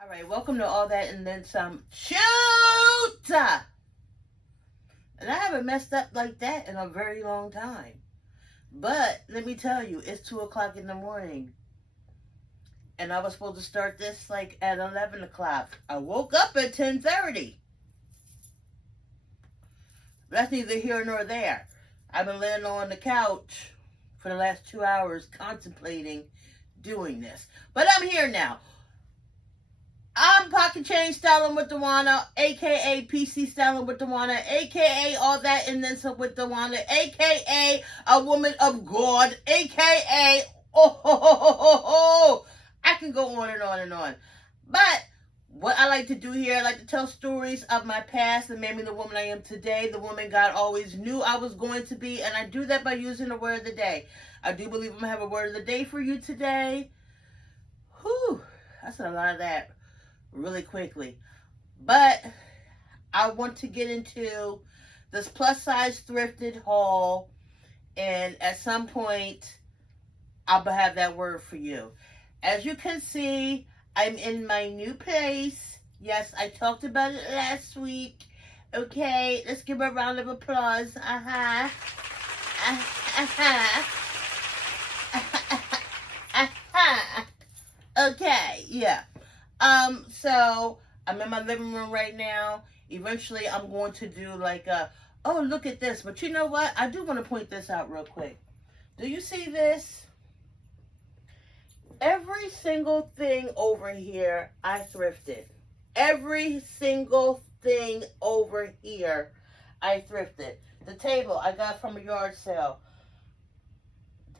All right, welcome to All That and Then Some. Shoot! And I haven't messed up like that in a very long time. But let me tell you, it's 2 o'clock in the morning. And I was supposed to start this like at 11 o'clock. I woke up at 10:30. That's neither here nor there. I've been laying on the couch for the last 2 hours contemplating doing this. But I'm here now. I'm Pocket Change Styling with Dewana, aka PC Styling with Dewana, aka All That and Then Some with Dewana, aka a woman of God, aka I can go on and on and on. But what I like to do here, I like to tell stories of my past that made me the woman I am today, the woman God always knew I was going to be, and I do that by using the word of the day. I do believe I'm going to have a word of the day for you today. Whew, I said a lot of that really quickly. But I want to get into this plus size thrifted haul, and at some point I'll have that word for you. As you can see, I'm in my new place. Yes, I talked about it last week. Okay, let's give a round of applause. Uh-huh. Uh-huh. Uh-huh. Okay, yeah. So I'm in my living room right now. Eventually I'm going to do like oh, look at this. But you know what? I do want to point this out real quick. Do you see this? Every single thing over here I thrifted. Every single thing over here I thrifted. The table I got from a yard sale.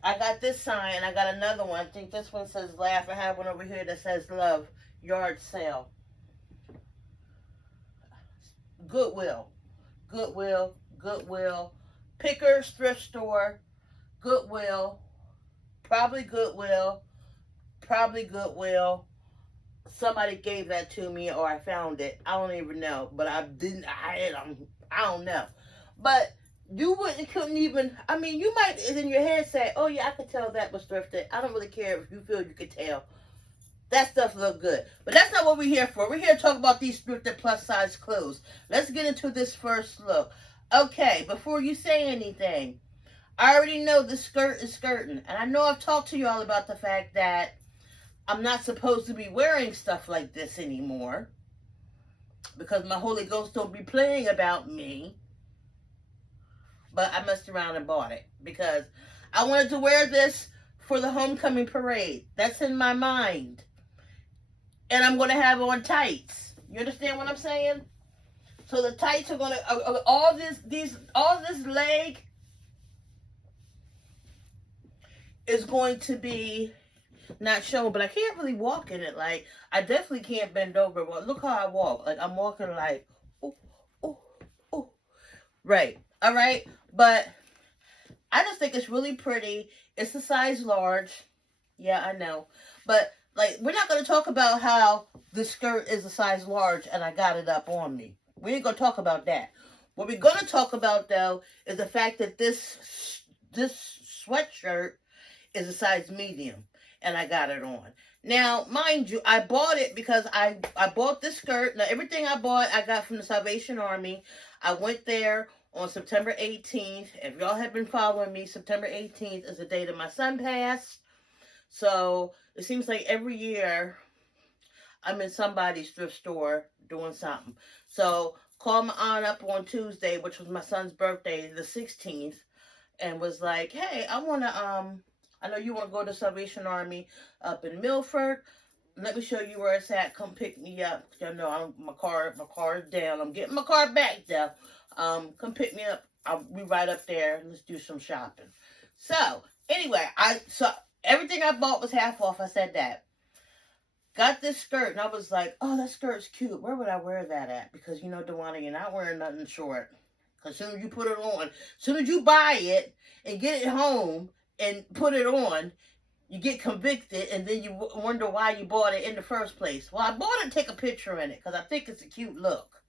I got this sign. I got another one. I think this one says laugh. I have one over here that says love. Yard sale. Goodwill. Goodwill. Goodwill. Pickers thrift store. Goodwill. Probably Goodwill. Probably Goodwill. Somebody gave that to me or I found it. I don't even know. But I didn't. I don't know. But you couldn't even, I mean, you might in your head say, oh yeah, I could tell that was thrifted. I don't really care if you feel you could tell. That stuff look good. But that's not what we're here for. We're here to talk about these thrifted plus size clothes. Let's get into this first look. Okay, before you say anything, I already know the skirt is skirting. And I know I've talked to you all about the fact that I'm not supposed to be wearing stuff like this anymore. Because my Holy Ghost don't be playing about me. But I messed around and bought it. Because I wanted to wear this for the homecoming parade. That's in my mind. And I'm going to have on tights. You understand what I'm saying? So the tights are going to, all this leg is going to be not shown, but I can't really walk in it. Like, I definitely can't bend over. Well, look how I walk. Like, I'm walking like, oh, oh, oh. Right. All right. But I just think it's really pretty. It's a size large. Yeah, I know. But like, we're not going to talk about how the skirt is a size large and I got it up on me. We ain't going to talk about that. What we're going to talk about, though, is the fact that this sweatshirt is a size medium and I got it on. Now, mind you, I bought it because I bought this skirt. Now, everything I bought, I got from the Salvation Army. I went there on September 18th. If y'all have been following me, September 18th is the day that my son passed. So it seems like every year I'm in somebody's thrift store doing something. So called my aunt up on Tuesday, which was my son's birthday, the 16th, and was like, hey, I know you want to go to Salvation Army up in Milford. Let me show you where it's at. Come pick me up. You know, my car is down. I'm getting my car back though. Come pick me up. I'll be right up there. Let's do some shopping. So anyway, everything I bought was half off. I said that. Got this skirt, and I was like, oh, that skirt's cute. Where would I wear that at? Because, you know, Dewana, you're not wearing nothing short. Because as soon as you put it on, as soon as you buy it and get it home and put it on, you get convicted, and then you wonder why you bought it in the first place. Well, I bought it to take a picture in it because I think it's a cute look.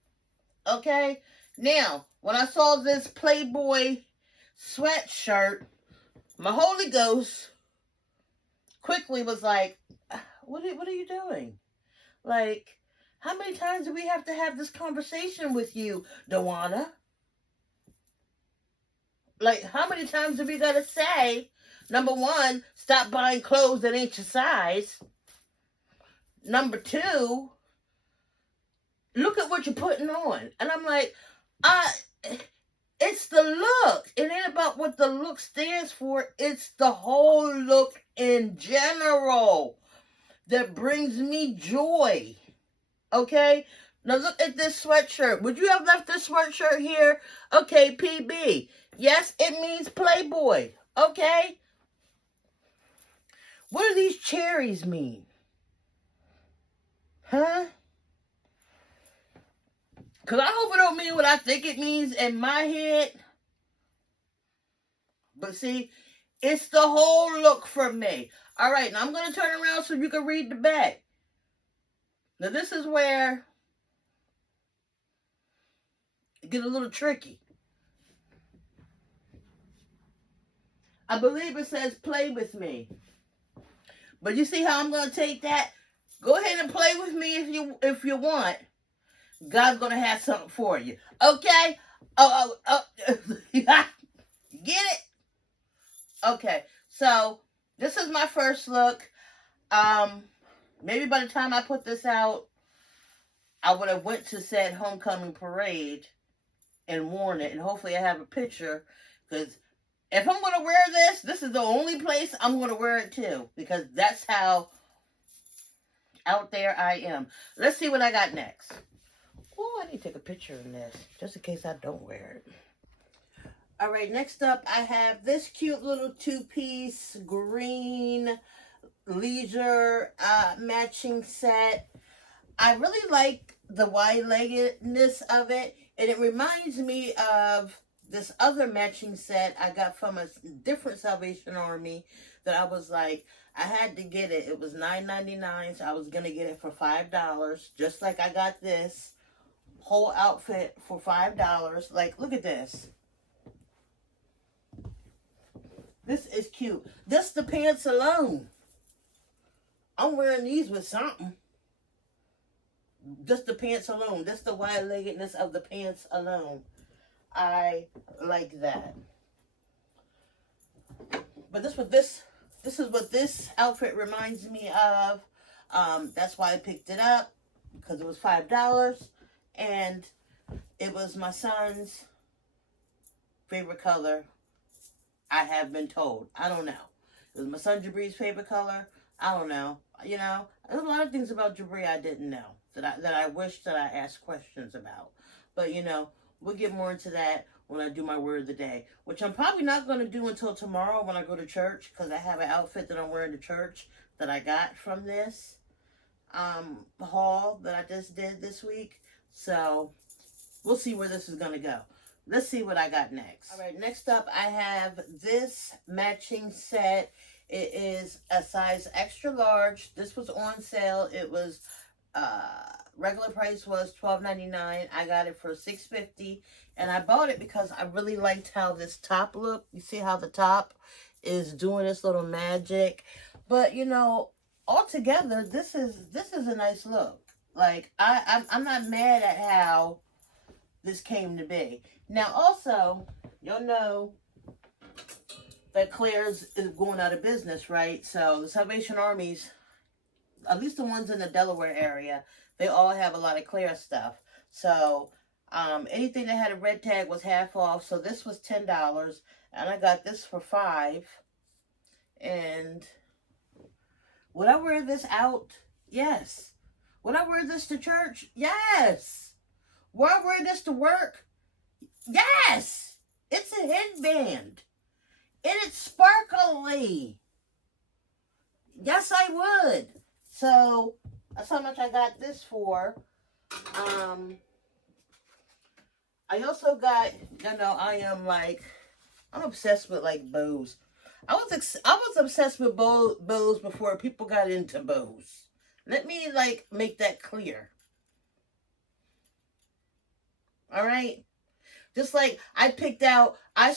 Okay? Now, when I saw this Playboy sweatshirt, my Holy Ghost quickly was like, what are you doing? Like, how many times do we have to have this conversation with you, Dawana? Like, how many times do we gotta say, number one, stop buying clothes that ain't your size. Number two, look at what you're putting on. And I'm like, it's the look. It ain't about what the look stands for. It's the whole look in general that brings me joy. Okay? Now look at this sweatshirt. Would you have left this sweatshirt here? Okay, PB. Yes, it means Playboy. Okay? What do these cherries mean? Huh? Because I hope it don't mean what I think it means in my head. But see, it's the whole look for me. All right, now I'm going to turn around so you can read the back. Now this is where it gets a little tricky. I believe it says play with me. But you see how I'm going to take that? Go ahead and play with me if you want. God's going to have something for you. Okay? Get it? Okay. So, this is my first look. Maybe by the time I put this out, I would have went to said homecoming parade and worn it. And hopefully I have a picture. Because if I'm going to wear this, this is the only place I'm going to wear it to. Because that's how out there I am. Let's see what I got next. Oh, I need to take a picture of this. Just in case I don't wear it. All right, next up, I have this cute little two-piece green leisure matching set. I really like the wide-leggedness of it, and it reminds me of this other matching set I got from a different Salvation Army that I was like, I had to get it. It was $9.99, so I was going to get it for $5, just like I got this whole outfit for $5. Like, look at this. This is cute. Just the pants alone. I'm wearing these with something. Just the pants alone. Just the wide-leggedness of the pants alone. I like that. But this is what this outfit reminds me of. That's why I picked it up. Because it was $5. And it was my son's favorite color. I have been told. I don't know. It was my son Jabri's favorite color. I don't know. You know, there's a lot of things about Jabri I didn't know that I wish that I asked questions about. But you know, we'll get more into that when I do my word of the day, which I'm probably not going to do until tomorrow when I go to church, because I have an outfit that I'm wearing to church that I got from this haul that I just did this week. So we'll see where this is going to go. Let's see what I got next. All right, next up, I have this matching set. It is a size extra large. This was on sale. It was, regular price was $12.99. I got it for $6.50. And I bought it because I really liked how this top looked. You see how the top is doing this little magic. But, you know, altogether, this is a nice look. Like, I'm not mad at how this came to be. Now, also, you'll know that Claire's is going out of business, right? So the Salvation Armies, at least the ones in the Delaware area, they all have a lot of Claire stuff. So anything that had a red tag was half off. So this was $10, and I got this for $5. And would I wear this out? Yes. Would I wear this to church? Yes. Would I wear this to work? Yes. It's a headband. And it's sparkly. Yes, I would. So, that's how much I got this for. I also got, you know, I'm obsessed with, like, bows. I was obsessed with bows before people got into bows. Let me, like, make that clear. All right? Just like I picked out, I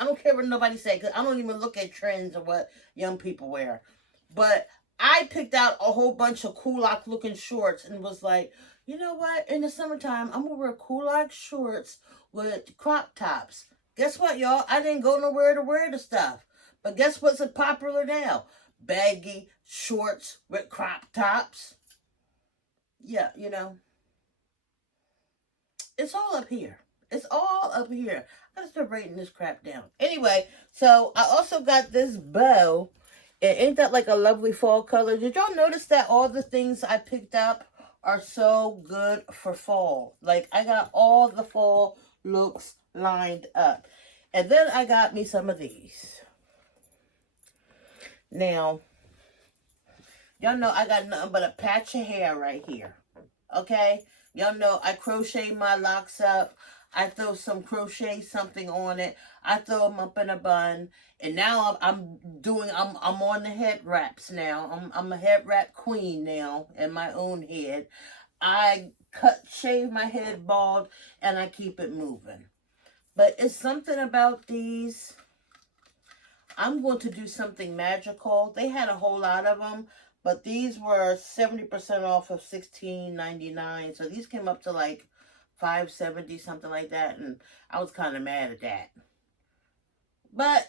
don't care what nobody say, because I don't even look at trends or what young people wear. But I I picked out a whole bunch of kulak looking shorts and was like, you know what? In the summertime, I'm gonna wear kulak shorts with crop tops. Guess what, y'all? I didn't go nowhere to wear the stuff. But guess what's popular now? Baggy shorts with crop tops. Yeah, you know, it's all up here. It's all up here. I gotta start writing this crap down. Anyway, so I also got this bow. And ain't that like a lovely fall color? Did y'all notice that all the things I picked up are so good for fall? Like, I got all the fall looks lined up. And then I got me some of these. Now, y'all know I got nothing but a patch of hair right here. Okay? Y'all know I crochet my locks up. I throw some crochet something on it. I throw them up in a bun. And now I'm on the head wraps now. I'm a head wrap queen now in my own head. I shave my head bald, and I keep it moving. But it's something about these. I'm going to do something magical. They had a whole lot of them, but these were 70% off of $16.99. So these came up to like $5.70, something like that, and I was kind of mad at that. But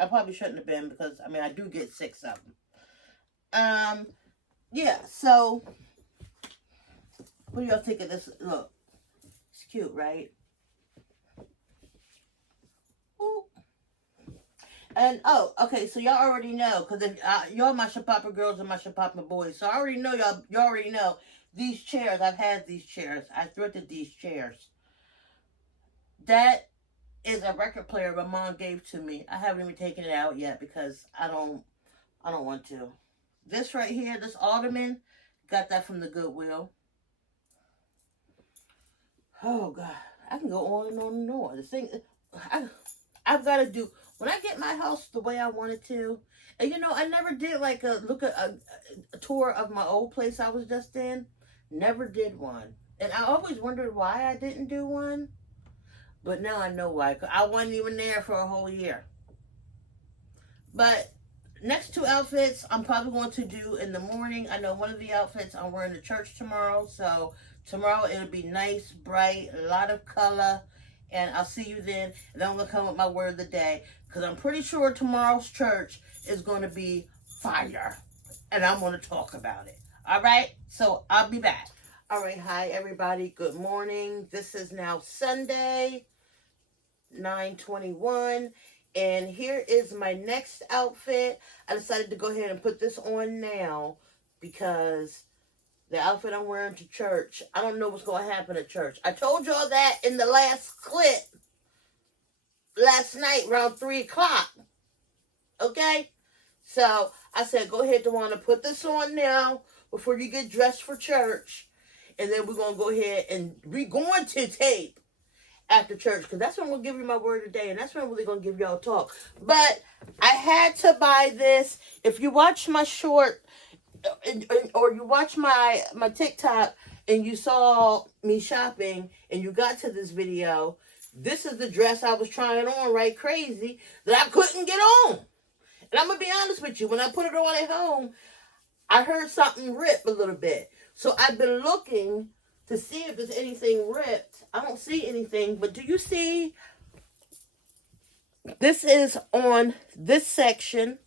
I probably shouldn't have been, because I mean, I do get 6 of them. Yeah, so what do y'all think of this? Look, it's cute, right? Ooh. And oh, okay, so y'all already know, because y'all my Shapapa girls and my Shapapa boys, so I already know y'all already know these chairs. I've had these chairs. I thrifted these chairs. That is a record player my mom gave to me. I haven't even taken it out yet because I don't want to. This right here, this ottoman, got that from the Goodwill. Oh God, I can go on and on and on. The thing, I've got to do, when I get my house the way I want it to. And you know, I never did like a tour of my old place I was just in. Never did one. And I always wondered why I didn't do one. But now I know why. 'Cause I wasn't even there for a whole year. But next 2 outfits I'm probably going to do in the morning. I know one of the outfits I'm wearing to church tomorrow. So tomorrow it'll be nice, bright, a lot of color. And I'll see you then. And then I'm going to come with my word of the day. Because I'm pretty sure tomorrow's church is going to be fire. And I'm going to talk about it. All right? So I'll be back. All right. Hi, everybody. Good morning. This is now Sunday, 9/21. And here is my next outfit. I decided to go ahead and put this on now because the outfit I'm wearing to church, I don't know what's going to happen at church. I told y'all that in the last clip last night around 3 o'clock. Okay? So I said, go ahead, DeWanda, put this on now before you get dressed for church. And then we're going to go ahead and we're going to tape after church, because that's when we'll give you my word today, and that's when I'm really going to give y'all talk. But I had to buy this. If you watch my short, or you watch my TikTok, and you saw me shopping, and you got to this video, this is the dress I was trying on right crazy that I couldn't get on. And I'm going to be honest with you, when I put it on at home, I heard something rip a little bit. So I've been looking to see if there's anything ripped. I don't see anything, but do you see? This is on this section,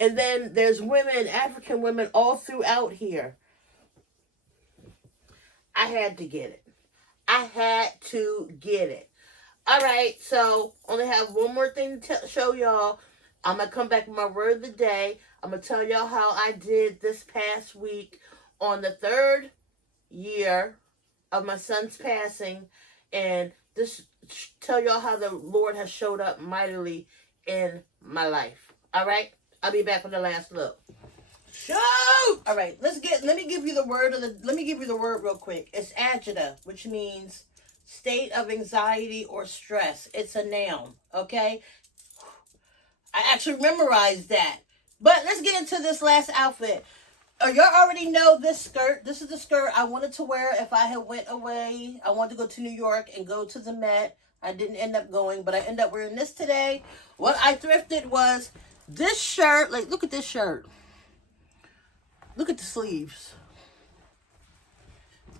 and then there's women, African women, all throughout here. I had to get it. I had to get it. All right, so only have one more thing to show y'all. I'm going to come back with my word of the day. I'm going to tell y'all how I did this past week on the 3rd year of my son's passing, and this tell y'all how the Lord has showed up mightily in my life. All right, I'll be back with the last look. Shoot! All right, let me give you the word real quick. It's agita, which means state of anxiety or stress. It's a noun. Okay, I actually memorized that. But let's get into this last outfit. Y'all already know this skirt. This is the skirt I wanted to wear if I had went away. I wanted to go to New York and go to the Met. I didn't end up going, but I ended up wearing this today. What I thrifted was this shirt. Like, look at this shirt. Look at the sleeves.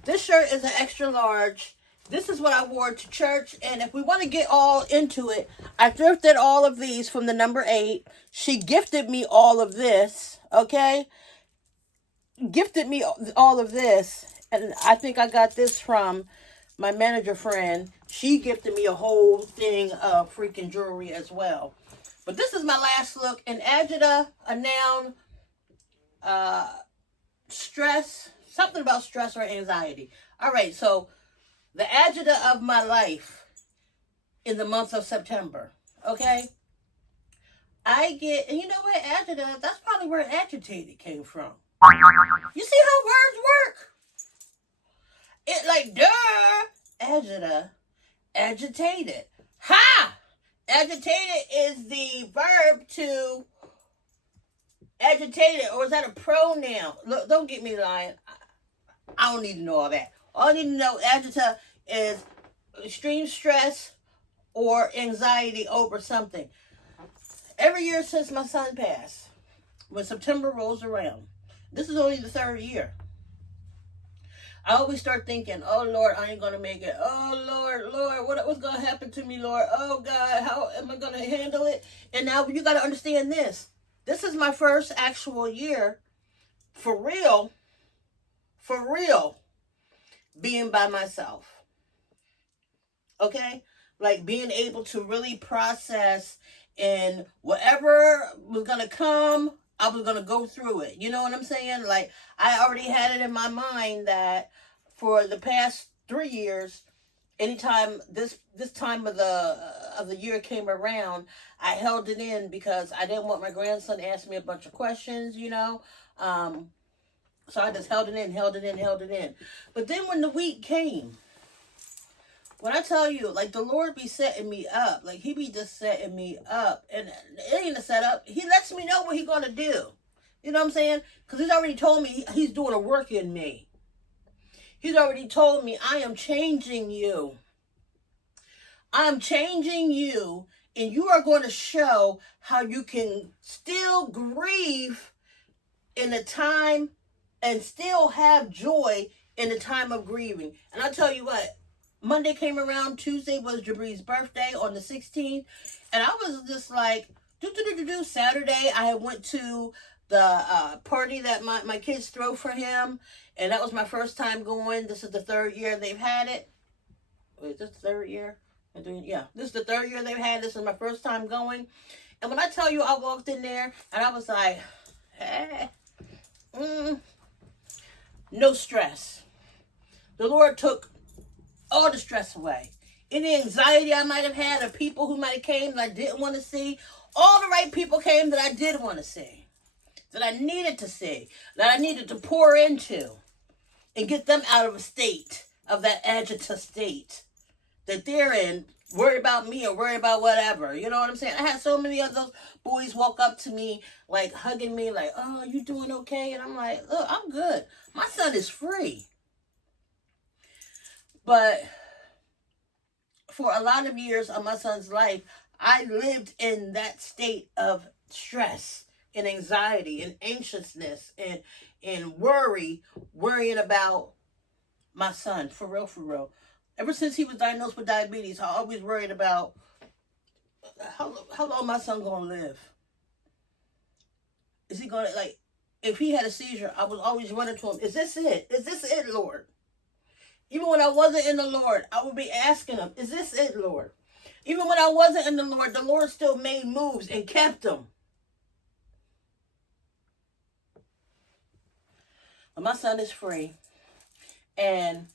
This shirt is an extra large. This is what I wore to church. And if we want to get all into it, I thrifted all of these from the number 8. She gifted me all of this. Okay? Gifted me all of this. And I think I got this from my manager friend. She gifted me a whole thing of freaking jewelry as well. But this is my last look. An agita, a noun, stress, something about stress or anxiety. All right, so the agita of my life in the month of September, okay? I get, and you know what, agita, that's probably where agitated came from. You see how words work? It like, duh, agita, agitated. Ha! Agitated is the verb to agitated, or is that a pronoun? Look, don't get me lying. I don't need to know all that. All I need to know, agita is extreme stress or anxiety over something. Every year since my son passed, when September rolls around, this is only the 3rd year, I always start thinking, oh Lord, I ain't going to make it. Oh Lord, what's going to happen to me, Lord? Oh God, how am I going to handle it? And now you got to understand this. This is my first actual year, for real, being by myself. Okay? Like being able to really process, and whatever was going to come, I was going to go through it. You know what I'm saying? Like I already had it in my mind that for the past 3 years, anytime this time of the year came around, I held it in because I didn't want my grandson to ask me a bunch of questions, you know. So I just held it in. But then when the week came, when I tell you, like, the Lord be setting me up, like, he be just setting me up, and it ain't a setup. He lets me know what he gonna do. You know what I'm saying? Because he's already told me he's doing a work in me. He's already told me, I am changing you. I'm changing you, and you are going to show how you can still grieve in a time and still have joy in the time of grieving. And I tell you what, Monday came around, Tuesday was Jabri's birthday on the 16th, and I was just like, Saturday I went to the party that my kids throw for him, and that was my first time going. This is the 3rd year they've had it. Wait, is this the 3rd year? Yeah, this is the 3rd year they've had. This is my first time going. And when I tell you, I walked in there and I was like, no stress. The Lord took all the stress away. Any anxiety I might have had, or people who might have came that I didn't want to see, all the right people came that I did want to see, that I needed to see, that I needed to pour into and get them out of a state of that agita state that they're in, worry about me or worry about whatever. You know what I'm saying? I had so many of those boys walk up to me, like hugging me, like, oh, you doing okay? And I'm like, look, I'm good. My son is free. But for a lot of years of my son's life, I lived in that state of stress and anxiety and anxiousness and worrying about my son, for real. Ever since he was diagnosed with diabetes, I always worried about how long my son gonna live. Is he gonna, like, if he had a seizure, I was always running to him, is this it? Is this it, Lord? Even when I wasn't in the Lord, I would be asking him, is this it, Lord? Even when I wasn't in the Lord still made moves and kept him. But my son is free. And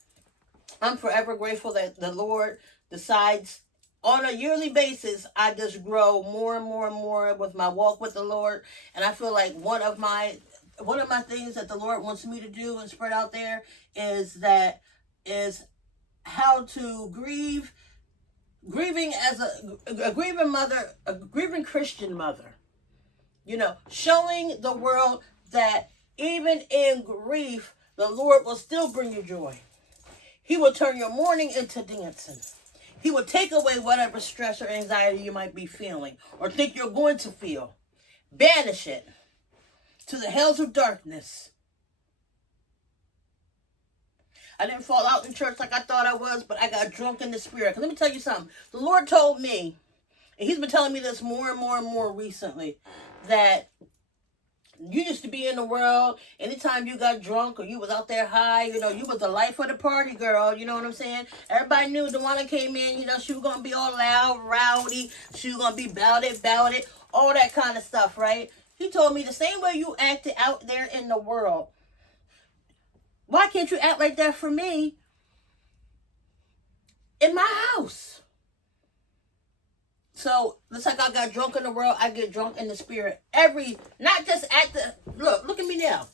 I'm forever grateful that the Lord decides on a yearly basis, I just grow more and more with my walk with the Lord. And I feel like one of my things that the Lord wants me to do and spread out there is how to grieving as a grieving mother, a grieving Christian mother. You know, showing the world that even in grief, the Lord will still bring you joy. He will turn your mourning into dancing. He will take away whatever stress or anxiety you might be feeling or think you're going to feel. Banish it to the hells of darkness I didn't fall out in church like I thought I was, but I got drunk in the spirit. 'Cause let me tell you something. The Lord told me, and he's been telling me this more and more and more recently, that you used to be in the world, anytime you got drunk or you was out there high, you know, you was the life of the party, girl. You know what I'm saying? Everybody knew the one that came in, you know, she was going to be all loud, rowdy. She was going to be bout it, all that kind of stuff, right? He told me the same way you acted out there in the world, why can't you act like that for me in my house? So, looks like I got drunk in the world, I get drunk in the spirit. Not just at the, look at me now.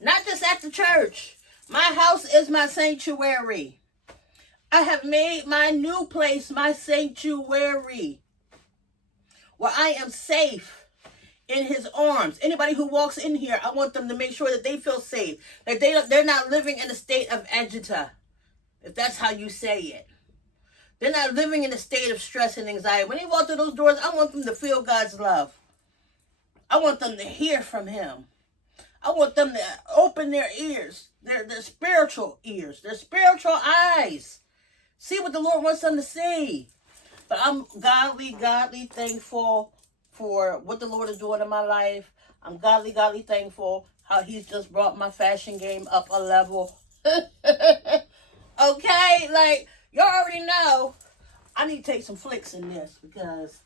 Not just at the church. My house is my sanctuary. I have made my new place my sanctuary, where I am safe in his arms. Anybody who walks in here, I want them to make sure that they feel safe. That they're not living in a state of agita, if that's how you say it. They're not living in a state of stress and anxiety. When they walk through those doors, I want them to feel God's love. I want them to hear from him. I want them to open their ears, their spiritual ears, their spiritual eyes. See what the Lord wants them to see. But I'm godly thankful for what the Lord is doing in my life. I'm godly thankful how he's just brought my fashion game up a level. Okay, like, y'all already know, I need to take some flicks in this because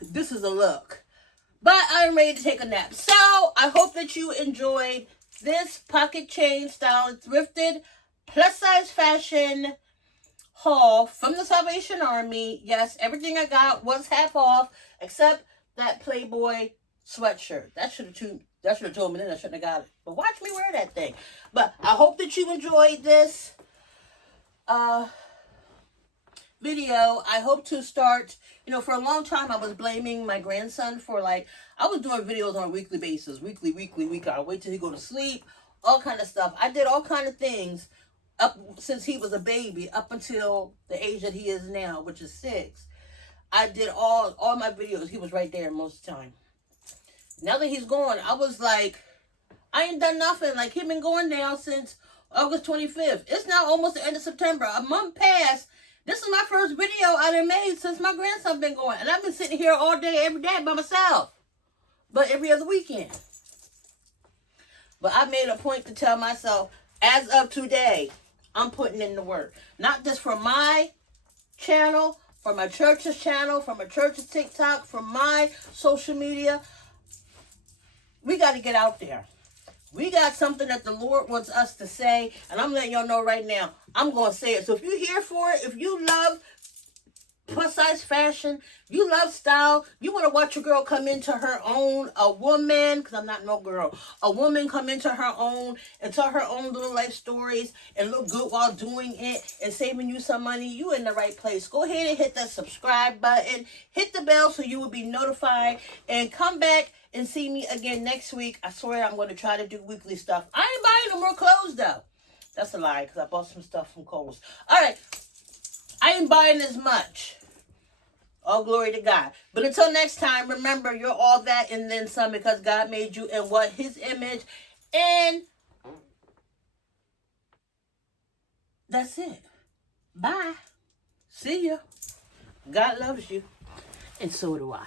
this is a look. But I'm ready to take a nap. So, I hope that you enjoyed this pocket chain style thrifted plus size fashion haul from the Salvation Army. Yes, everything I got was half off except that Playboy sweatshirt. That should have told me then. I shouldn't have got it. But watch me wear that thing. But I hope that you enjoyed this video. I hope to start, you know, for a long time I was blaming my grandson for, like, I was doing videos on a weekly basis, weekly. I wait till he go to sleep, all kind of stuff. I did all kind of things up since he was a baby, up until the age that he is now, which is 6. I did all my videos. He was right there most of the time. Now that he's gone, I was like, I ain't done nothing. Like, he been going down since August 25th. It's now almost the end of September. A month passed. This is my first video I done made since my grandson been going. And I've been sitting here all day, every day by myself. But every other weekend. But I made a point to tell myself, as of today, I'm putting in the work. Not just for my channel, for my church's channel, for my church's TikTok, for my social media. We got to get out there. We got something that the Lord wants us to say, and I'm letting y'all know right now, I'm going to say it. So if you're here for it, if you love plus-size fashion, you love style, you want to watch a girl come into her own, a woman, because I'm not no girl, a woman come into her own and tell her own little life stories and look good while doing it and saving you some money, you in the right place. Go ahead and hit that subscribe button, hit the bell so you will be notified, and come back and see me again next week. I swear I'm going to try to do weekly stuff. I ain't buying no more clothes, though. That's a lie, because I bought some stuff from Kohl's. All right. I ain't buying as much. All glory to God. But until next time, remember, you're all that and then some, because God made you in what? His image. And that's it. Bye. See ya. God loves you. And so do I.